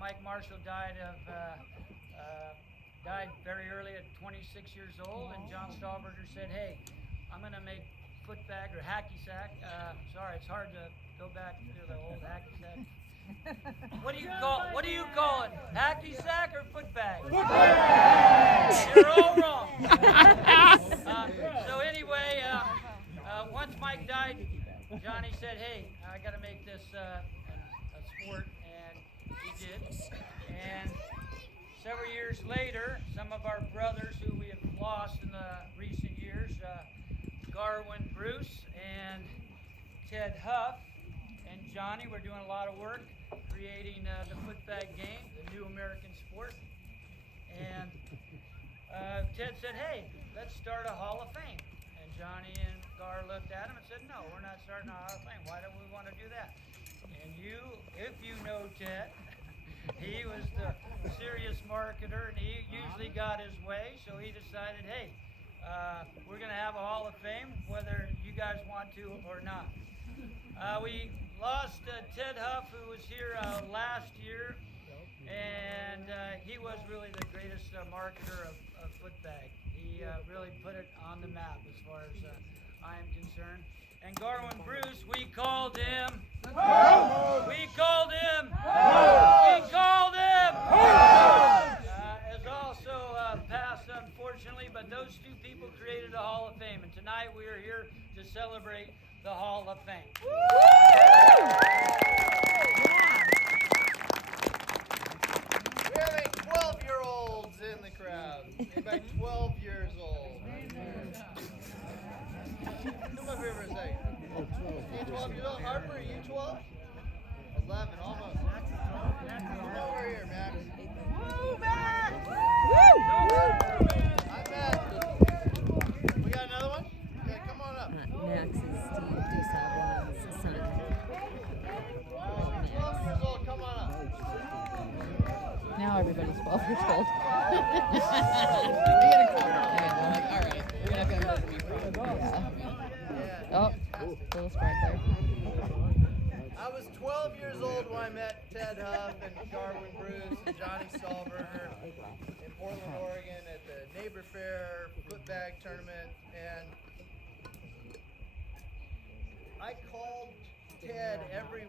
Mike Marshall died very early at 26 years old, and John Stahlberger said, "Hey, I'm going to make footbag or hacky sack." Sorry, it's hard to go back to the old hacky sack. What do you call it? Hacky sack or footbag? Footbag! You're all wrong. So anyway, once Mike died, Johnny said, "Hey, I got to make this a sport," and he did. And several years later, some of our brothers who we have lost in the recent years, Garwin Bruce and Ted Huff and Johnny, were doing a lot of work creating the footbag game, the new American sport. And Ted said, "Hey, let's start a Hall of Fame." And Johnny and Gar looked at him and said, "No, we're not starting a Hall of Fame. Why don't we want to do that?" And if you know Ted, he was the serious marketer, and he usually got his way, so he decided, "Hey, we're going to have a Hall of Fame, whether you guys want to or not." We lost Ted Huff, who was here last year, and he was really the greatest marketer of footbag. He really put it on the map as far as I am concerned. And Garwin Bruce, we called him. We called him. We called him. Has also passed, unfortunately, but those two people created a Hall of Fame, and tonight we are here to celebrate the Hall of Fame. We have 12-year-olds in the crowd. About 12 years old. Come up here for a second. You 12 years old? Harper, are you 12? 11, almost. Come over here, Max. Woo, Max! Hi, Max. We got another one? Okay, come on up. Max is Steve DeSablon's son. 12 years old, come on up. Now everybody's 12 years old. All right, you're not going to murder me probably. Yeah. Oh, little sparkler. I was 12 years old when I met Ted Huff and Garwin Bruce and Johnny Stahlberger in Portland, Oregon at the Neighbor Fair Footbag Tournament, and I called Ted every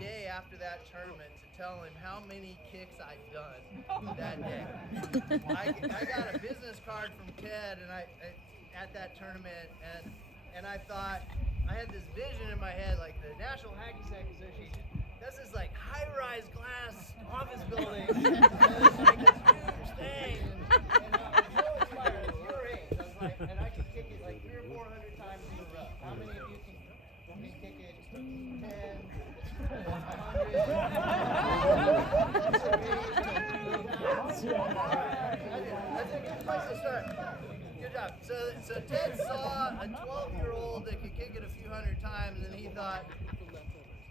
day after that tournament to tell him how many kicks I'd done that day. I got a business card from Ted and I at that tournament, and I thought, I had this vision in my head, like the National Hacky Sack Association. That's this like high-rise glass office building. And it's like this huge thing. And I was so inspired at your age. I was like, and I could kick it like 300 or 400 times in a row. How many of you can kick it 10, 100? That's a good place to start. Good job. So Ted saw a 12-year-old that could kick it a few hundred times, and he thought,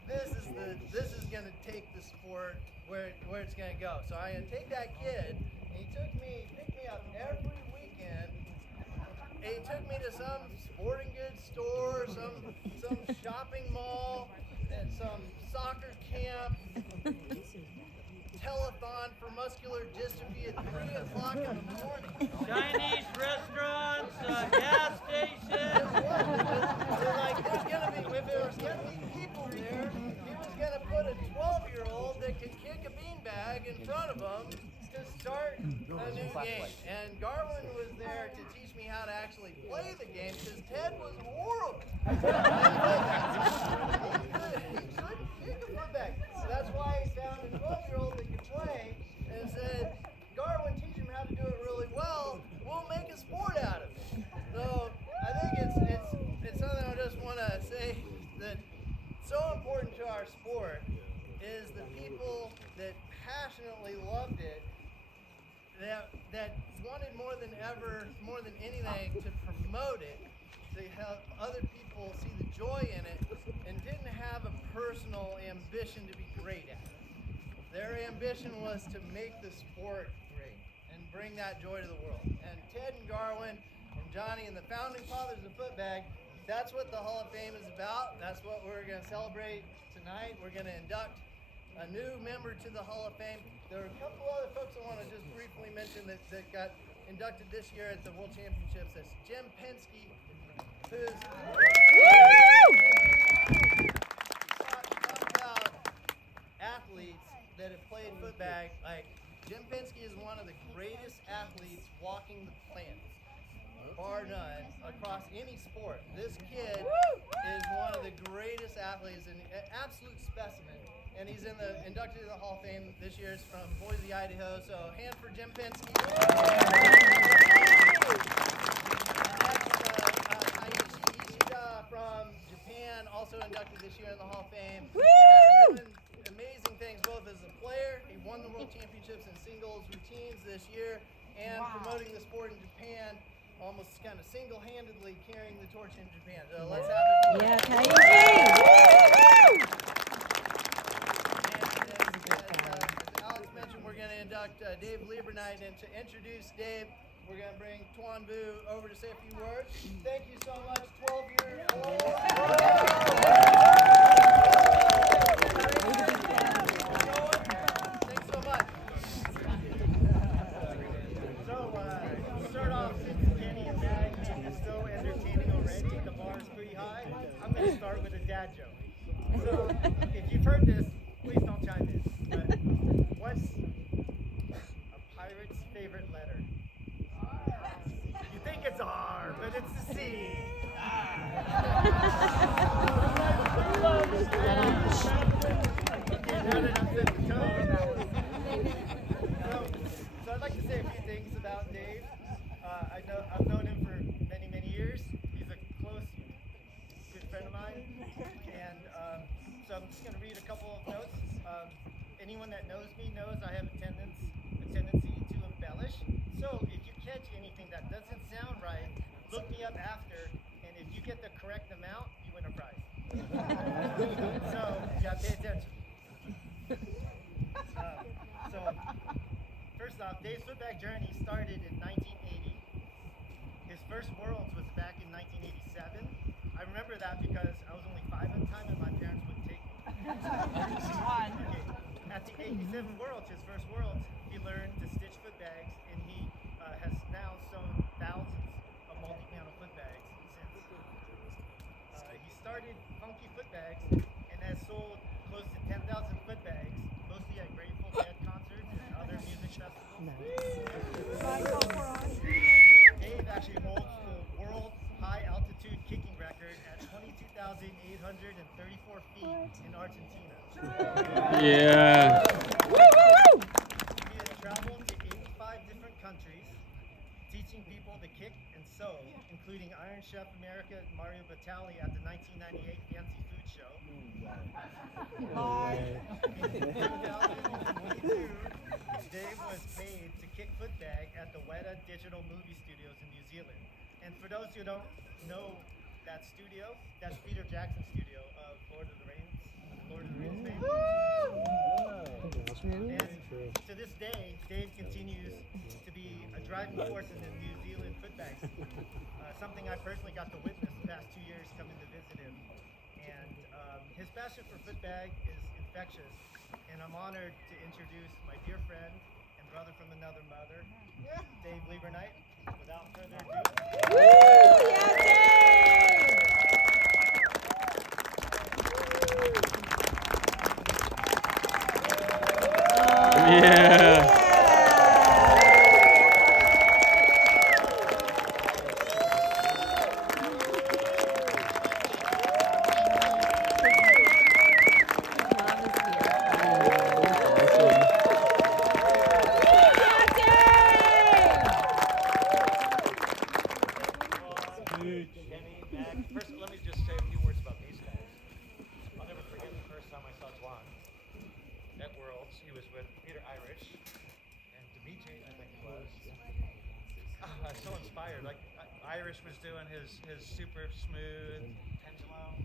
this is going to take the sport where it's going to go. So I'm going to take that kid, and he picked me up every weekend, and he took me to some sporting goods store, some shopping mall, and some soccer camp, telethon for muscular dystrophy at 3 o'clock in the morning. Chinese restaurants, gas stations. Like, if there was gonna be people there, he was gonna put a 12-year-old that could kick a beanbag in front of him to start a new game. And Garwin was there to teach me how to actually play the game because Ted was horrible. He couldn't kick a footbag. So that's why he found a 12-year-old that could play and said, "Garwin, teach him how to do it really well. We'll make a sport out of it." So I think it's something I just want to say that so important to our sport is the people that passionately loved it, that wanted more than anything to promote it, to help other people see the joy in it, and didn't have a personal ambition to be great at it. Their ambition was to make the sport great and bring that joy to the world. And Ted and Garwin and Johnny and the founding fathers of Footbag, that's what the Hall of Fame is about. That's what we're going to celebrate tonight. We're going to induct a new member to the Hall of Fame. There are a couple other folks I want to just briefly mention that got inducted this year at the World Championships. That's Jim Penske, who's talk about athletes that have played footbag. Like, Jim Penske is one of the greatest athletes walking the planet, bar none, across any sport. This kid is one of the greatest athletes and an absolute specimen. And he's inducted in the Hall of Fame this year. It's from Boise, Idaho. So hand for Jim Penske. Ishida from Japan, also inducted this year in the Hall of Fame. Doing amazing things both as a player. He won the World Championships in singles routines this year and promoting the sport in Japan, almost kind of single-handedly carrying the torch in Japan. So let's have it. Yeah, Taiji! As Alex mentioned, we're going to induct Dave Leberknight, and to introduce Dave, we're going to bring Tuan Vu over to say a few words. Thank you so much, 12 years old. Thanks so much. So, to start off, since Kenny and Dad is so entertaining already, the bar is pretty high, I'm going to start with a dad joke. So, if you've heard this, please don't chime in. But what's a pirate's favorite letter? You think it's R, but it's the C. Okay, now that I've set the tone. So I'd like to say a few things about Dave. I've known him for many, many years. He's a close, good friend of mine. And so I'm just going to read a couple of notes. Anyone that knows me knows I have a tendency to embellish. So if you catch anything that doesn't sound right, look me up after, and if you get the correct amount, you win a prize. So you gotta pay attention. So first off, Dave's Footbag journey started in 1980. His first Worlds was back in 1987. I remember that because I was only 5 at the time and my parents wouldn't take me. Okay. At the 87 Worlds, his first Worlds, he learned to stitch footbags, and he has now sewn thousands of multi-panel footbags since. He started Funky Footbags and has sold close to 10,000 footbags, mostly at Grateful Dead concerts and other music festivals. Dave actually holds the world high altitude kicking record at 22,834 feet in Argentina. Yeah. He has traveled to 85 different countries, teaching people to kick and sew, including Iron Chef America Mario Batali at the 1998 Fancy Food Show. In 2022, Dave was paid to kick footbag at the Weta Digital Movie Studios in New Zealand. And for those who don't know that studio, that's Peter Jackson's studio of Lord of the Rings fame. And to this day, Dave continues to be a driving force in the New Zealand footbag scene. Something I personally got to witness the past 2 years coming to visit him. And his passion for footbag is infectious. And I'm honored to introduce my dear friend and brother from another mother, Dave Leberknight. Without further ado. Woo! Yeah, Dave! Yeah. First, let me just say a few words about these guys. I'll never forget the first time I saw Juan at Worlds. He was with Peter Irish and Dimitri, I think it was. I was so inspired. Like Irish was doing his super smooth pendulum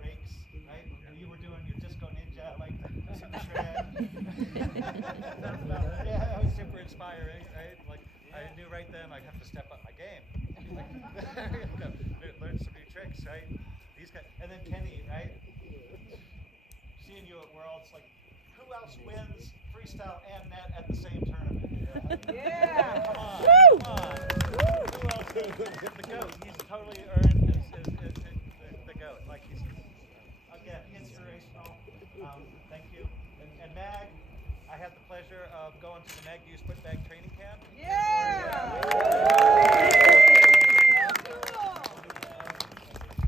breaks, right? And you were doing your disco ninja, like super shred. Yeah, it was super inspiring, right? Like I knew right then I have to step up my game. Learn some new tricks, right? These guys, and then Kenny, right? Seeing you at Worlds, like freestyle and net at the same tournament. Yeah. Come on. Woo! Come on. Who else does the GOAT? He's totally earned the GOAT. Like he's, again, inspirational. Thank you. And Mag, I had the pleasure of going to the Mag Use Footbag training camp. Yeah.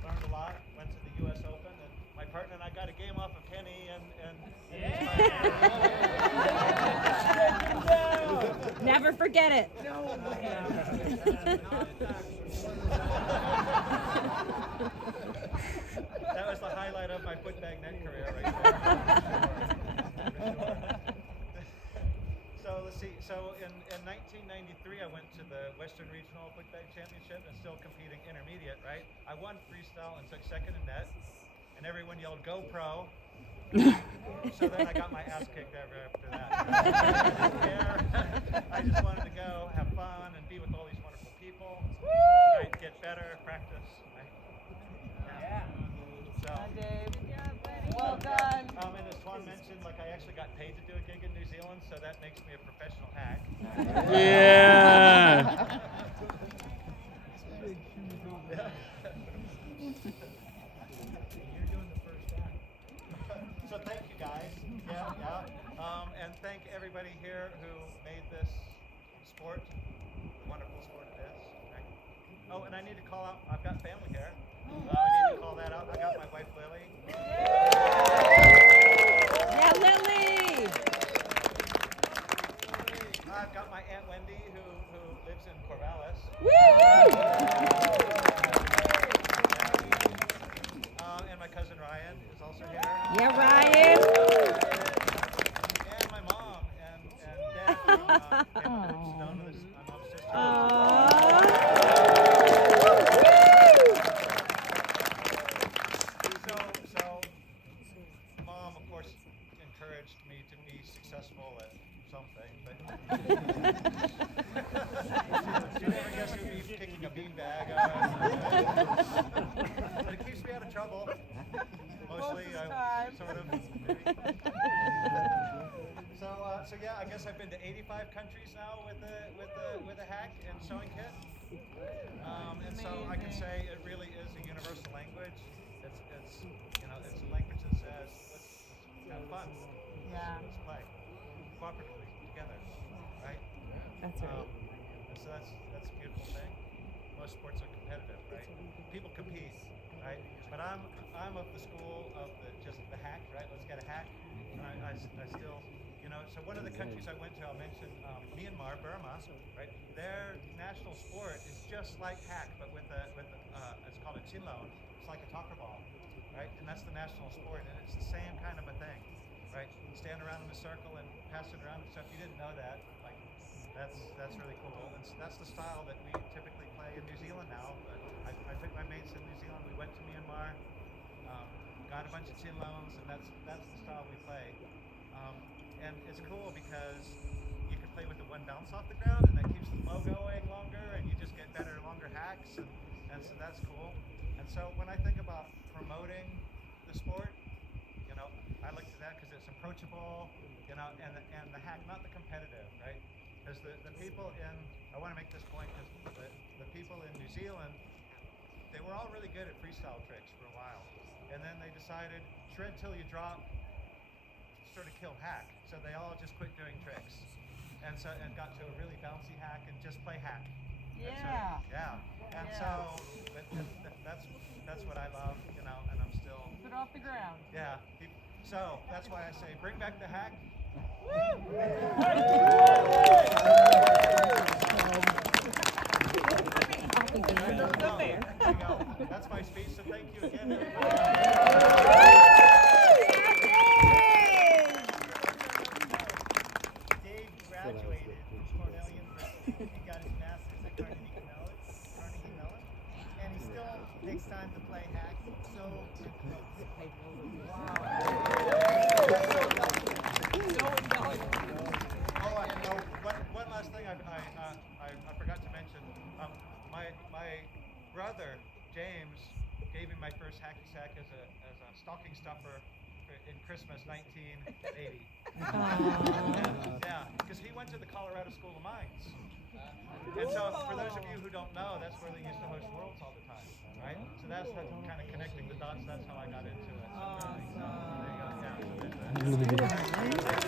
Learned a lot. Went to the U.S. Open, and my partner and I got a game off of Kenny and Never forget it. That was the highlight of my footbag net career right there. So let's see. So in 1993, I went to the Western Regional Footbag Championship and still competing intermediate, right? I won freestyle and took second in net, and everyone yelled, "Go pro." So then I got my ass kicked ever after that. I didn't care. I just wanted to go, have fun, and be with all these wonderful people. Right? Get better, practice. Right? Yeah. So, Well done. and as Twan mentioned, like I actually got paid to do a gig in New Zealand, so that makes me a professional hack. Yeah. So thank you guys. Yeah. And thank everybody here who made this sport the wonderful sport it is. Right? Oh, and I need to call out, I've got family here. I need to call that out. I got my wife Lily. Yeah, Lily. I've got my Aunt Wendy who lives in Corvallis. Woo! And my cousin Ryan is also here. Yeah, Ryan. And my mom and dad from my mom's sister. So mom, of course, encouraged me to be successful at something, but she never guessed it would be kicking a beanbag. But it keeps me out of trouble. Mostly, sort of. So yeah, I guess I've been to 85 countries now with a hack and sewing kit. And so I can say it really is a universal language. It's a language that says let's have fun. Yeah. Let's play cooperatively together, right? That's right. And so that's a beautiful thing. Most sports are competitive, right? People compete, right? But I'm of the school of just the hack, right? Let's get a hack. And I still, so one of the countries I went to, I'll mention Myanmar, Burma, right? Their national sport is just like hack, but with it's called a chinlone. It's like a talker ball, right? And that's the national sport, and it's the same kind of a thing, right? Stand around in a circle and pass it around. So if you didn't know that, like, that's really cool. And so that's the style that we typically play in New Zealand now. But I took my mates in New Zealand. We went to Myanmar, got a bunch of chinlones, and that's the style we play. And it's cool because you can play with the one bounce off the ground, and that keeps the flow going longer, and you just get better, longer hacks, and so that's cool. And so when I think about promoting the sport, I look to that because it's approachable, and the hack, not the competitive, right? Because the people I want to make this point because the people in New Zealand, they were all really good at freestyle tricks for a while, and then they decided shred till you drop, sort of kill hack. So they all just quit doing tricks, and got to a really bouncy hack and just play hack. Yeah. And so that's what I love, and I'm still Put it off the ground. yeah. So that's why I say bring back the hack. There you go. That's my speech. So thank you again, everybody. Dave graduated from Cornell University. He got his master's at Carnegie Mellon, and he still takes time to play hack. So One last thing I forgot to mention. My brother James gave me my first hacky sack as a stocking stuffer in Christmas 1980. Yeah, because he went to the Colorado School of Mines. And so, for those of you who don't know, that's where they used to host Worlds all the time, right? So that's kind of connecting the dots. That's how I got into it. So, there you go. Yeah, so there's that.